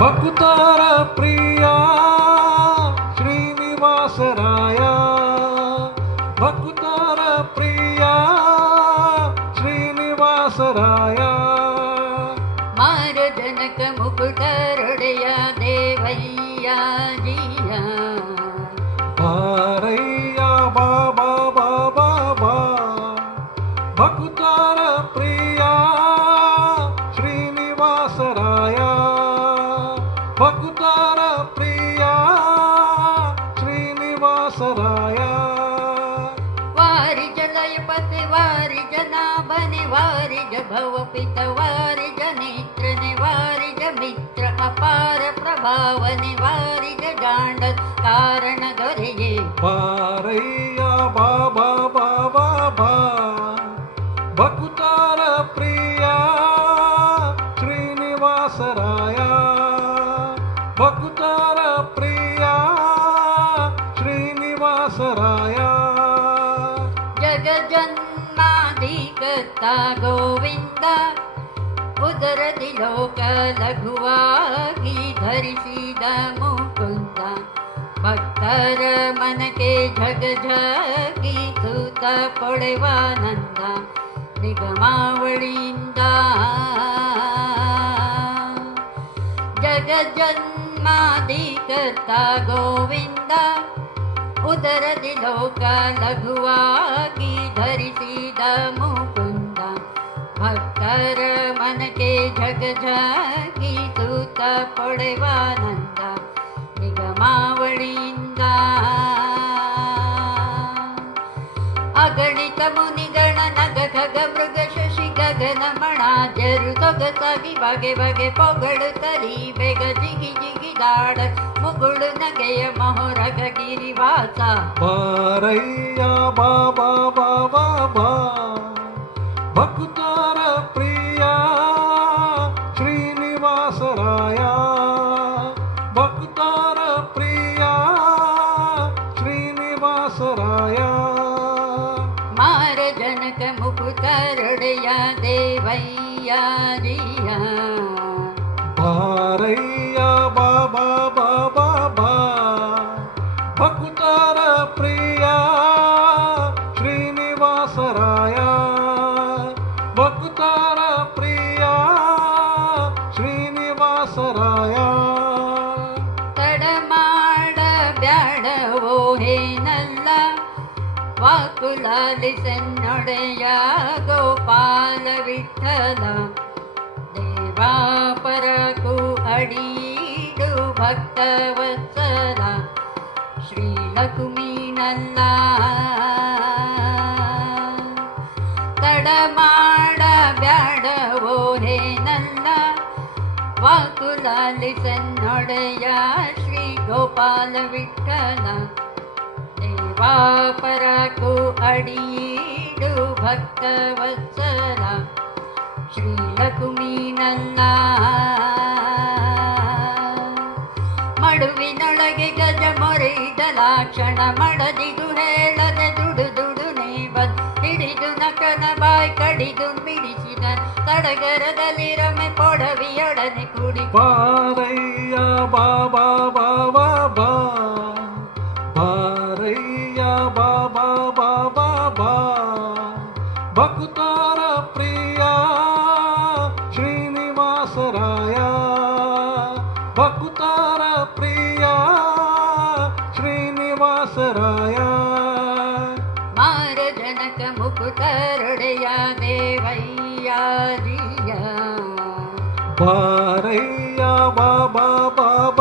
ಭಕ್ತರ ಪ್ರಿಯ ಶ್ರೀನಿವಾಸರಾಯ, ಭಕ್ತರ ಪ್ರಿಯ ಶ್ರೀನಿವಾಸರಾಯ. ಮಾರ ಜನಕ ಮುಕುಟರೊಡೆಯ ದೇವಯ್ಯ ಜಿಯ, ಬಾರಯ್ಯ ಬಾಬಾ ಬಾಬಾ ಬಾ. ಭಕ್ತರ ಪ್ರಿಯ ಶ್ರೀನಿವಾಸರಾಯ, ಭಕ್ತರ ಪ್ರಿಯ ಶ್ರೀನಿವಾಸರಾಯ. ವಾರಿಜ ಲಯಪತಿ ವಾರಿಜ ನಾಭನೆ ವಾರಿಜ ಭವಪಿತ ವಾರಿಜ ನೇತ್ರನೆ ವಾರಿಜ ಮಿತ್ರ ಅಪಾರ ಪ್ರಭಾವನೆ ವಾರಿಜ ಜಾಂಡ ಕಾರಣ ದೊರೆಯೇ. ಬಾರಯ್ಯ ಬಾಬಾ ಬಾಬಾ ಬಾ. ಭಕ್ತರ ಪ್ರಿಯ ಶ್ರೀನಿವಾಸರಾಯ, ಭಕ್ತರ ಪ್ರಿಯ ಶ್ರೀನಿವಾಸರಾಯ. ಜಗಜನ್ಮಾದಿಕರ್ತ ಗೋವಿಂದ, ಉದರದಿ ಲೋಕ ಲಘುವಾಗಿ ಧರಿಸಿದ ಮುಕುಂದ, ಭಕ್ತರ ಮನಕ್ಕೆ ಝಗ ಝಗೀಸುತ್ತ ಪೊಳೆವಾನಂದ ನಿಗಮಾವಳಿಯಿಂದ. ಜಗಜನ್ಮಾದಿಕರ್ತ ಗೋವಿಂದ, ಉದರದಿ ಲೋಕ ಲಘುವಾಗಿ ಧರಿಸಿದ ಮುಕುಂದ, ಭಕ್ತರ ಮನಕ್ಕೆ ಝಗ ಝಗೀಸುತ್ತ ಪೊಳೆವಾನಂದ ನಿಗಮಾವಳಿಯಿಂದ. ಅಗಣಿತ ಮುನಿಗಣ ನಗ ಖಗ ಮೃಗ ಶಶಿ ಗಗನ ಮಣ ಜರು ಸೊಗಸಾಗಿ ಬಗೆ ಬಗೆ ಪೊಗಳುತ್ತಲಿ ಬೇಗ ಜಿಗಿ ಜಿಗಿದಾಡ ಮುಗುಳು ನಗೆಯ ಮೊಹರಗ ಗಿರಿವಾಸ. ಬಾರಯ್ಯ ಬಾಬಾ ಬಾಬಾ ಬಾ. ಭಕ್ತರ ಪ್ರಿಯ ಶ್ರೀನಿವಾಸರಾಯ, ಭಕ್ತರ ಪ್ರಿಯ ಶ್ರೀನಿವಾಸರಾಯ. ಮಾರ ಜನಕ ಮುಕುಟರೊಡೆಯ ದೇವಯ್ಯ ಜಿಯ, ಬಾರಯ್ಯ ಬಾಬಾ ಬಾಬಾ ಬಾ. ಭಕ್ತರ ಪ್ರಿಯ ಶ್ರೀನಿವಾಸರಾಯ, ಭಕ್ತರ ಪ್ರಿಯ ಶ್ರೀನಿವಾಸರಾಯ. ತಡಮಾಡ ಬ್ಯಾಡವೋ ಹೇನಲ್ಲ, ವಾಕುಲಾಲಿಸನ್ನೊಡೆಯ ಗೋಪಾಲ ವಿಠಲ, ದೇವಾಪರಕು ಅಡೀಡು ಭಕ್ತವತ್ಸಲ ಶ್ರೀಲಕುಮೀನಲ್ಲ. ತಡಮಾಡ ಬ್ಯಾಡವೋ ಹೇನಲ್ಲ, ವಾಕುಲಾಲಿಸನ್ನೊಡೆಯ ಶ್ರೀ ಗೋಪಾಲ ವಿಠಲ, ದೇವಾಪರಕು ಅಡೀಡು ಭಕ್ತವತ್ಸಲ ಶ್ರೀಲಕುಮೀನಲ್ಲ. ಮಡುವಿನೊಳಗೆ ಗಜ ಮೊರೆಯಿದಲಾಕ್ಷಣ ಮಡದಿದು ಹೇಳದೆ ದುಡು ದುಡುನೆ ಬಂದ್ ಹಿಡಿದು ನಕನ ಬಾಯ್ ಕಡಿದು ಮಿಡಿಸಿದ ಸಡಗರದಲ್ಲಿ ರಮೆ ಪೊಡವಿಯೊಡನೆ ಕೂಡಿ. ಬಾರಯ್ಯ ಬಾಬಾ ಬಾಬಾ ಬಾ. ಬಾರಯ್ಯ ಬಾಬಾ ಬಾಬಾ ಬಾ. ಭಕ್ತರ ಪ್ರಿಯ ಶ್ರೀನಿವಾಸರಾಯ, ಭಕ್ತರ ಪ್ರಿಯ ಶ್ರೀನಿವಾಸರಾಯ. ಮಾರ ಜನಕ ಮುಕುಟರೊಡೆಯ ದೇವಯ್ಯ ಜಿಯ, ಬಾರಯ್ಯ ಬಾಬಾ ಬಾಬಾ